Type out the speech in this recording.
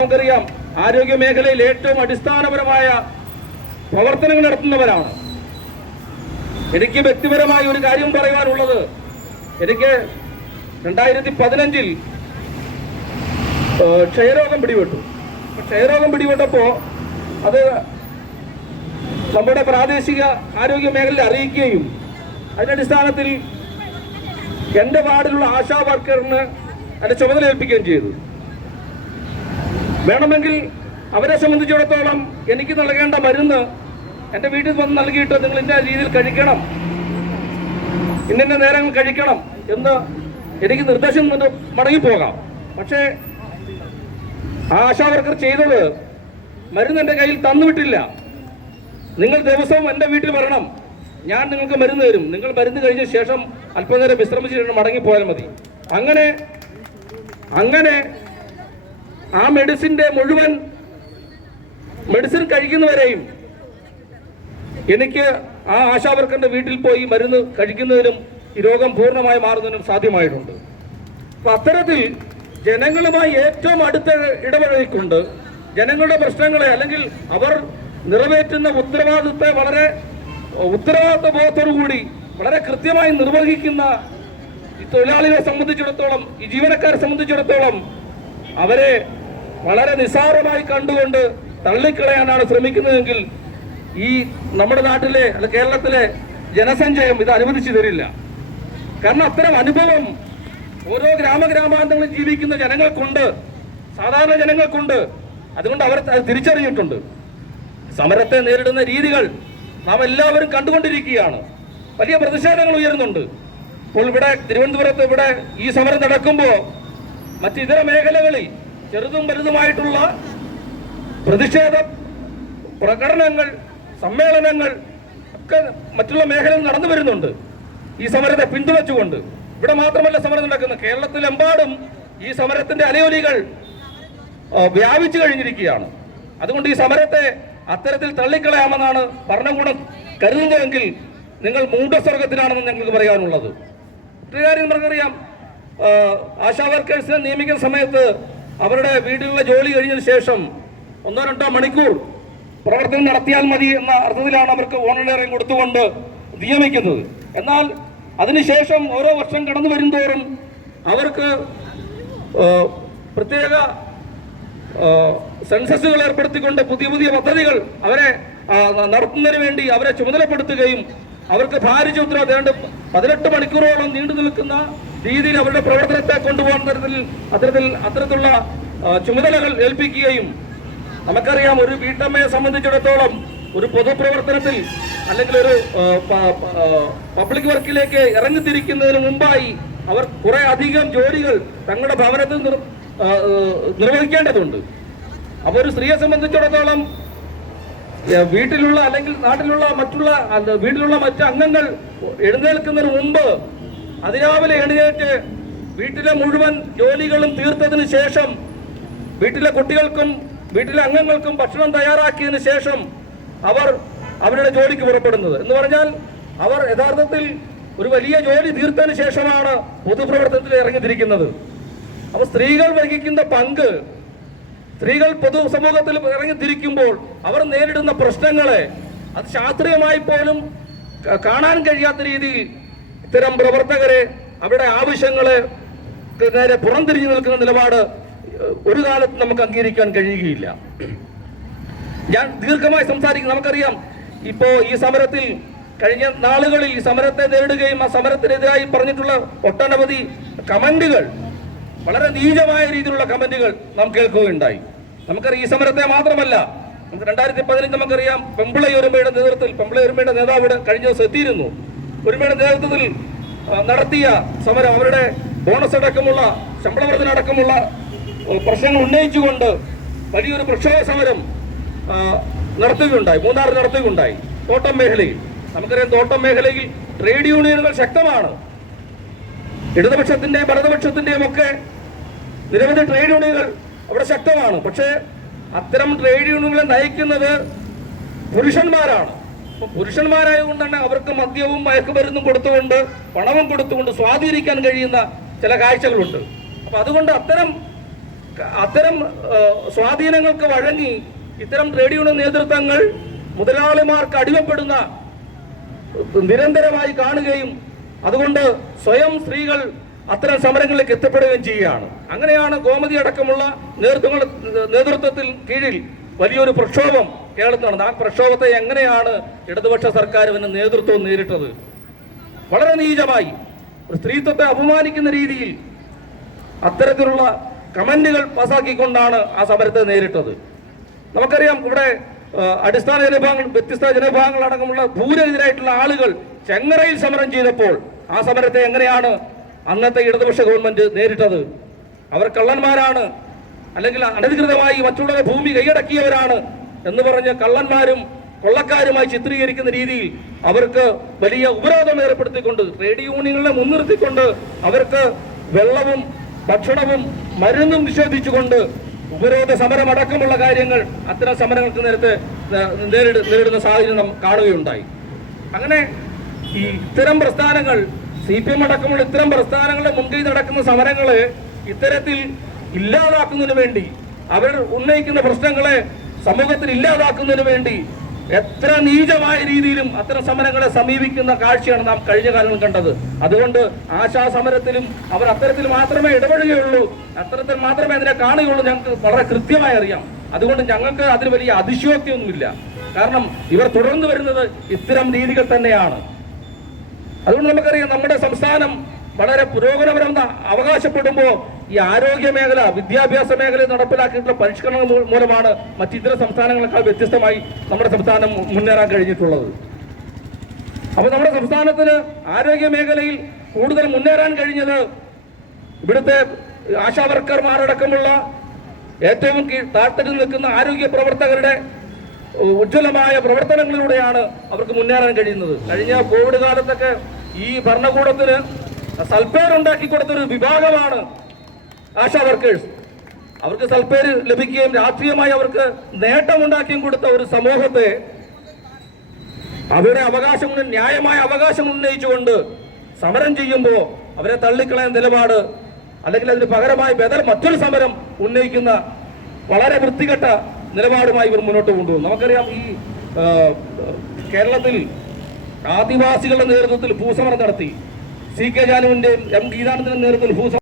നമുക്കറിയാം ആരോഗ്യ മേഖലയിൽ ഏറ്റവും അടിസ്ഥാനപരമായ പ്രവർത്തനങ്ങൾ നടത്തുന്നവരാണ്. എനിക്ക് വ്യക്തിപരമായി ഒരു കാര്യം പറയാനുള്ളത്. എനിക്ക് രണ്ടായിരത്തി പതിനഞ്ചിൽ ക്ഷയരോഗം പിടിപെട്ടു. ക്ഷയരോഗം പിടിപെട്ടപ്പോൾ അത് നമ്മുടെ പ്രാദേശിക ആരോഗ്യ മേഖലയിൽ അറിയിക്കുകയും അതിന്റെ അടിസ്ഥാനത്തിൽ എന്റെ വാർഡിലുള്ള ആശാ വർക്കറിന് അതിന്റെ ചുമതല ഏൽപ്പിക്കുകയും ചെയ്തു. വേണമെങ്കിൽ അവരെ സംബന്ധിച്ചിടത്തോളം എനിക്ക് നൽകേണ്ട മരുന്ന് എന്റെ വീട്ടിൽ വന്ന് നൽകിയിട്ട് നിങ്ങൾ ഇന്ന രീതിയിൽ കഴിക്കണം. ഇന്നിന്റെ നേരങ്ങൾ കഴിക്കണം എന്ന് എനിക്ക് നിർദ്ദേശം മടങ്ങിപ്പോകാം. പക്ഷേ ആശാവർക്കർ ചെയ്തത് മരുന്ന് എന്റെ കയ്യിൽ തന്നുവിട്ടില്ല. നിങ്ങൾ ദിവസവും എന്റെ വീട്ടിൽ വരണം. ഞാൻ നിങ്ങൾക്ക് മരുന്ന് തരും. നിങ്ങൾ മരുന്ന് കഴിഞ്ഞ ശേഷം അല്പനേരം വിശ്രമിച്ചിട്ട് മടങ്ങിപ്പോയാൽ മതി. അങ്ങനെ അങ്ങനെ ആ മെഡിസിന്റെ മുഴുവൻ മെഡിസിൻ കഴിക്കുന്നവരെയും എനിക്ക് ആ ആശാവർക്കറിന്റെ വീട്ടിൽ പോയി മരുന്ന് കഴിക്കുന്നതിനും ഈ രോഗം പൂർണമായി മാറുന്നതിനും സാധ്യമായിട്ടുണ്ട്. അപ്പൊ അത്തരത്തിൽ ജനങ്ങളുമായി ഏറ്റവും അടുത്ത ഇടപഴകിക്കൊണ്ട് ജനങ്ങളുടെ പ്രശ്നങ്ങളെ അല്ലെങ്കിൽ അവർ നിറവേറ്റുന്ന ഉത്തരവാദിത്വത്തെ വളരെ ഉത്തരവാദിത്വ ബോധത്തോടുകൂടി വളരെ കൃത്യമായി നിർവഹിക്കുന്ന ഈ തൊഴിലാളികളെ സംബന്ധിച്ചിടത്തോളം ഈ ജീവനക്കാരെ സംബന്ധിച്ചിടത്തോളം അവരെ വളരെ നിസ്സാരമായി കണ്ടുകൊണ്ട് തള്ളിക്കളയാനാണ് ശ്രമിക്കുന്നതെങ്കിൽ ഈ നമ്മുടെ നാട്ടിലെ അല്ല കേരളത്തിലെ ജനസഞ്ചയം ഇത് അനുവദിച്ചു തരില്ല. കാരണം അത്തരം അനുഭവം ഓരോ ഗ്രാമഗ്രാമാന്തങ്ങളിൽ ജീവിക്കുന്ന ജനങ്ങൾക്കുണ്ട്. സാധാരണ ജനങ്ങൾക്കുണ്ട്. അതുകൊണ്ട് അവർ തിരിച്ചറിഞ്ഞിട്ടുണ്ട്. സമരത്തെ നേരിടുന്ന രീതികൾ നാം എല്ലാവരും കണ്ടുകൊണ്ടിരിക്കുകയാണ്. വലിയ പ്രതിഷേധങ്ങൾ ഉയരുന്നുണ്ട്. ഇപ്പോൾ ഇവിടെ തിരുവനന്തപുരത്ത് ഇവിടെ ഈ സമരം നടക്കുമ്പോൾ മറ്റിതര മേഖലകളിൽ ചെറുതും വലുതുമായിട്ടുള്ള പ്രതിഷേധ പ്രകടനങ്ങൾ സമ്മേളനങ്ങൾ ഒക്കെ മറ്റുള്ള മേഖലയിൽ നടന്നു വരുന്നുണ്ട്. ഈ സമരത്തെ പിന്തുണച്ചുകൊണ്ട്. ഇവിടെ മാത്രമല്ല സമരം നടക്കുന്നത്. കേരളത്തിലെമ്പാടും ഈ സമരത്തിന്റെ അലയൊലികൾ വ്യാപിച്ചു കഴിഞ്ഞിരിക്കുകയാണ്. അതുകൊണ്ട് ഈ സമരത്തെ അത്തരത്തിൽ തള്ളിക്കളയാമെന്നാണ് ഭരണകൂടം കരുതുന്നതെങ്കിൽ നിങ്ങൾ മൂഢസ്വർഗത്തിലാണെന്ന് ഞങ്ങൾക്ക് പറയാനുള്ളത്. മറ്റൊരു കാര്യം നമുക്കറിയാം ആശാ വർക്കേഴ്സിനെ നിയമിക്കുന്ന സമയത്ത് അവരുടെ വീട്ടിലുള്ള ജോലി കഴിഞ്ഞതിന് ശേഷം ഒന്നോ രണ്ടോ മണിക്കൂർ പ്രവർത്തനം നടത്തിയാൽ മതി എന്ന അർത്ഥത്തിലാണ് അവർക്ക് വോളണ്ടിയറിംഗ് കൊടുത്തുകൊണ്ട് നിയമിക്കുന്നത്. എന്നാൽ അതിനുശേഷം ഓരോ വർഷം കടന്നു വരുന്തോറും അവർക്ക് പ്രത്യേക സെൻസസുകൾ ഏർപ്പെടുത്തിക്കൊണ്ട് പുതിയ പുതിയ പദ്ധതികൾ അവരെ നടത്തുന്നതിന് വേണ്ടി അവരെ ചുമതലപ്പെടുത്തുകയും അവർക്ക് ഭാരിച്ച ഏതാണ്ട് പതിനെട്ട് മണിക്കൂറോളം നീണ്ടു നിൽക്കുന്ന രീതിയിൽ അവരുടെ പ്രവർത്തനത്തെ കൊണ്ടുപോകാൻ തരത്തിൽ അത്തരത്തിൽ അത്തരത്തിലുള്ള ചുമതലകൾ ഏൽപ്പിക്കുകയും നമുക്കറിയാം ഒരു വീട്ടമ്മയെ സംബന്ധിച്ചിടത്തോളം ഒരു പൊതുപ്രവർത്തനത്തിൽ അല്ലെങ്കിൽ ഒരു പബ്ലിക് വർക്കിലേക്ക് ഇറങ്ങിത്തിരിക്കുന്നതിന് മുമ്പായി അവർ കുറെ അധികം ജോലികൾ തങ്ങളുടെ ഭവനത്തിൽ നിർവഹിക്കേണ്ടതുണ്ട്. അപ്പോൾ ഒരു സ്ത്രീയെ സംബന്ധിച്ചിടത്തോളം വീട്ടിലുള്ള അല്ലെങ്കിൽ നാട്ടിലുള്ള മറ്റുള്ള വീട്ടിലുള്ള മറ്റ് അംഗങ്ങൾ എഴുന്നേൽക്കുന്നതിന് മുമ്പ് അതിരാവിലെ എഴുന്നേറ്റ് വീട്ടിലെ മുഴുവൻ ജോലികളും തീർത്തതിന് ശേഷം വീട്ടിലെ കുട്ടികൾക്കും വീട്ടിലെ അംഗങ്ങൾക്കും ഭക്ഷണം തയ്യാറാക്കിയതിന് ശേഷം അവർ അവരുടെ ജോലിക്ക് പുറപ്പെടുന്നത്. എന്ന് പറഞ്ഞാൽ അവർ യഥാർത്ഥത്തിൽ ഒരു വലിയ ജോലി തീർത്തതിന് ശേഷമാണ് പൊതുപ്രവർത്തനത്തിൽ ഇറങ്ങിത്തിരിക്കുന്നത്. അപ്പൊ സ്ത്രീകൾ വഹിക്കുന്ന പങ്ക് സ്ത്രീകൾ പൊതുസമൂഹത്തിൽ ഇറങ്ങിത്തിരിക്കുമ്പോൾ അവർ നേരിടുന്ന പ്രശ്നങ്ങളെ അത് ശാസ്ത്രീയമായി പോലും കാണാൻ കഴിയാത്ത രീതിയിൽ ഇത്തരം പ്രവർത്തകരെ അവരുടെ ആവശ്യങ്ങളെ നേരെ പുറംതിരിഞ്ഞു നിൽക്കുന്ന നിലപാട് ഒരു കാലത്ത് നമുക്ക് അംഗീകരിക്കാൻ കഴിയുകയില്ല. ഞാൻ ദീർഘമായി സംസാരിക്കും നമുക്കറിയാം ഇപ്പോ ഈ സമരത്തിൽ കഴിഞ്ഞ നാളുകളിൽ ഈ സമരത്തെ നേരിടുകയും ആ സമരത്തിനെതിരായി പറഞ്ഞിട്ടുള്ള ഒട്ടനവധി കമന്റുകൾ വളരെ നീചമായ രീതിയിലുള്ള കമന്റുകൾ നാം കേൾക്കുകയുണ്ടായി. നമുക്കറിയാം ഈ സമരത്തെ മാത്രമല്ല നമുക്ക് രണ്ടായിരത്തി പതിനഞ്ച് നമുക്കറിയാം പെമ്പിളയൊരുമയുടെ നേതൃത്വത്തിൽ പെമ്പിളയൊരുമയുടെ നേതാവ് കഴിഞ്ഞ ദിവസം എത്തിയിരുന്നു. ഒരുമയുടെ നേതൃത്വത്തിൽ നടത്തിയ സമരം അവരുടെ ബോണസ് അടക്കമുള്ള ശമ്പള വർധന അടക്കമുള്ള പ്രശ്നങ്ങൾ ഉന്നയിച്ചുകൊണ്ട് വലിയൊരു പ്രക്ഷോഭ സമരം നടത്തുകയുണ്ടായി മൂന്നാർ നടത്തുകയുണ്ടായി തോട്ടം മേഖലയിൽ. നമുക്കറിയാം തോട്ടം മേഖലയിൽ ട്രേഡ് യൂണിയനുകൾ ശക്തമാണ്. ഇടതുപക്ഷത്തിന്റെയും വലതുപക്ഷത്തിന്റെയും ഒക്കെ നിരവധി ട്രേഡ് യൂണിയനുകൾ അവിടെ ശക്തമാണ്. പക്ഷേ അത്തരം ട്രേഡ് യൂണിയനുകളെ നയിക്കുന്നത് പുരുഷന്മാരാണ്. പുരുഷന്മാരായതുകൊണ്ട് തന്നെ അവർക്ക് മദ്യവും മയക്കുമരുന്നും കൊടുത്തുകൊണ്ട് പണവും കൊടുത്തുകൊണ്ട് സ്വാധീനിക്കാൻ കഴിയുന്ന ചില കാഴ്ചകളുണ്ട്. അപ്പൊ അതുകൊണ്ട് അത്തരം അത്തരം സ്വാധീനങ്ങൾക്ക് വഴങ്ങി ഇത്തരം ട്രേഡ് യൂണിയൻ നേതൃത്വങ്ങൾ മുതലാളിമാർക്ക് അടിമപ്പെടുന്ന നിരന്തരമായി കാണുകയും അതുകൊണ്ട് സ്വയം സ്ത്രീകൾ അത്തരം സമരങ്ങളിലേക്ക് എത്തപ്പെടുകയും ചെയ്യുകയാണ്. അങ്ങനെയാണ് ഗോമതി അടക്കമുള്ള നേതൃത്വങ്ങൾ നേതൃത്വത്തിൽ കീഴിൽ വലിയൊരു പ്രക്ഷോഭം കേരളത്തിൽ നടന്നത് ആ പ്രക്ഷോഭത്തെ എങ്ങനെയാണ് ഇടതുപക്ഷ സർക്കാർ ഇവന് നേതൃത്വം നേരിട്ടത്? വളരെ നീചമായി ഒരു സ്ത്രീത്വത്തെ അപമാനിക്കുന്ന രീതിയിൽ അത്തരത്തിലുള്ള കമന്റുകൾ പാസാക്കിക്കൊണ്ടാണ് ആ സമരത്തെ നേരിട്ടത്. നമുക്കറിയാം ഇവിടെ അടിസ്ഥാന ജനവിഭാഗങ്ങൾ വ്യത്യസ്ത ജനവിഭാഗങ്ങൾ അടക്കമുള്ള ഭൂരഹിതരായിട്ടുള്ള ആളുകൾ ചെങ്ങറയിൽ സമരം ചെയ്തപ്പോൾ ആ സമരത്തെ എങ്ങനെയാണ് അന്നത്തെ ഇടതുപക്ഷ ഗവൺമെന്റ് നേരിട്ടത്? അവർ കള്ളന്മാരാണ് അല്ലെങ്കിൽ അനധികൃതമായി മറ്റുള്ളവരുടെ ഭൂമി കൈയടക്കിയവരാണ് എന്ന് പറഞ്ഞ കള്ളന്മാരും കൊള്ളക്കാരുമായി ചിത്രീകരിക്കുന്ന രീതിയിൽ അവർക്ക് വലിയ ഉപരോധം ഏർപ്പെടുത്തിക്കൊണ്ട് ട്രേഡ് യൂണിയനുകളെ മുൻനിർത്തിക്കൊണ്ട് അവർക്ക് വെള്ളവും ഭക്ഷണവും മരുന്നും നിഷേധിച്ചുകൊണ്ട് ഉപരോധ സമരം അടക്കമുള്ള കാര്യങ്ങൾ അത്തരം സമരങ്ങൾക്ക് നേരത്തെ നേരിട നേരിടുന്ന സാഹചര്യം നാം കാണുകയുണ്ടായി. അങ്ങനെ ഈ ഇത്തരം പ്രസ്ഥാനങ്ങൾ സി പി എം അടക്കമുള്ള ഇത്തരം പ്രസ്ഥാനങ്ങളെ മുൻകൈ നടക്കുന്ന സമരങ്ങളെ ഇത്തരത്തിൽ ഇല്ലാതാക്കുന്നതിന് വേണ്ടി അവർ ഉന്നയിക്കുന്ന പ്രശ്നങ്ങളെ സമൂഹത്തിൽ ഇല്ലാതാക്കുന്നതിന് വേണ്ടി എത്ര നീചമായ രീതിയിലും അത്തരം സമരങ്ങളെ സമീപിക്കുന്ന കാഴ്ചയാണ് നാം കഴിഞ്ഞ കാലങ്ങളിൽ കണ്ടത്. അതുകൊണ്ട് ആശാ സമരത്തിലും അവർ അത്തരത്തിൽ മാത്രമേ ഇടപെടുകയുള്ളൂ അത്തരത്തിൽ മാത്രമേ അതിനെ കാണുകയുള്ളൂ. ഞങ്ങൾക്ക് വളരെ കൃത്യമായി അറിയാം. അതുകൊണ്ട് ഞങ്ങൾക്ക് അതിന് വലിയ അതിശയോക്തിയൊന്നുമില്ല. കാരണം ഇവർ തുടർന്നു വരുന്നത് ഇത്തരം രീതികൾ തന്നെയാണ്. അതുകൊണ്ട് നമുക്കറിയാം നമ്മുടെ സംസ്ഥാനം വളരെ പുരോഗമനപരം അവകാശപ്പെടുമ്പോൾ ഈ ആരോഗ്യ മേഖല വിദ്യാഭ്യാസ മേഖലയിൽ നടപ്പിലാക്കിയിട്ടുള്ള പരിഷ്കരണങ്ങൾ മൂലമാണ് മറ്റ് ഇതര സംസ്ഥാനങ്ങളെക്കാൾ വ്യത്യസ്തമായി നമ്മുടെ സംസ്ഥാനം മുന്നേറാൻ കഴിഞ്ഞിട്ടുള്ളത്. അപ്പൊ നമ്മുടെ സംസ്ഥാനത്തിന് ആരോഗ്യ മേഖലയിൽ കൂടുതൽ മുന്നേറാൻ കഴിഞ്ഞത് ഇവിടുത്തെ ആശാവർക്കർമാരടക്കമുള്ള ഏറ്റവും താഴ്ത്തരിൽ നിൽക്കുന്ന ആരോഗ്യ പ്രവർത്തകരുടെ ഉജ്ജ്വലമായ പ്രവർത്തനങ്ങളിലൂടെയാണ് അവർക്ക് മുന്നേറാൻ കഴിയുന്നത്. കഴിഞ്ഞ കോവിഡ് കാലത്തൊക്കെ ഈ ഭരണകൂടത്തിന് സൽപ്പേരുണ്ടാക്കി കൊടുത്തൊരു വിഭാഗമാണ് ആശാ വർക്കേഴ്സ് അവർക്ക് സൽപ്പേര് ലഭിക്കുകയും രാഷ്ട്രീയമായി അവർക്ക് നേട്ടമുണ്ടാക്കിയും കൊടുത്ത ഒരു സമൂഹത്തെ അവരുടെ അവകാശം ന്യായമായ അവകാശം ഉന്നയിച്ചുകൊണ്ട് സമരം ചെയ്യുമ്പോൾ അവരെ തള്ളിക്കളയുന്ന നിലപാട് അല്ലെങ്കിൽ അതിന് പകരമായി ബദൽ മറ്റൊരു സമരം ഉന്നയിക്കുന്ന വളരെ വൃത്തികെട്ട നിലപാടുമായി ഇവർ മുന്നോട്ട് കൊണ്ടുപോകും നമുക്കറിയാം ഈ കേരളത്തിൽ ആദിവാസികളുടെ നേതൃത്വത്തിൽ ഭൂസമരം നടത്തി. സി കെ ജാനുവിന്റെയും എം ഗീതാനന്ദന്റെ നേതൃത്വത്തിൽ ഭൂസമരം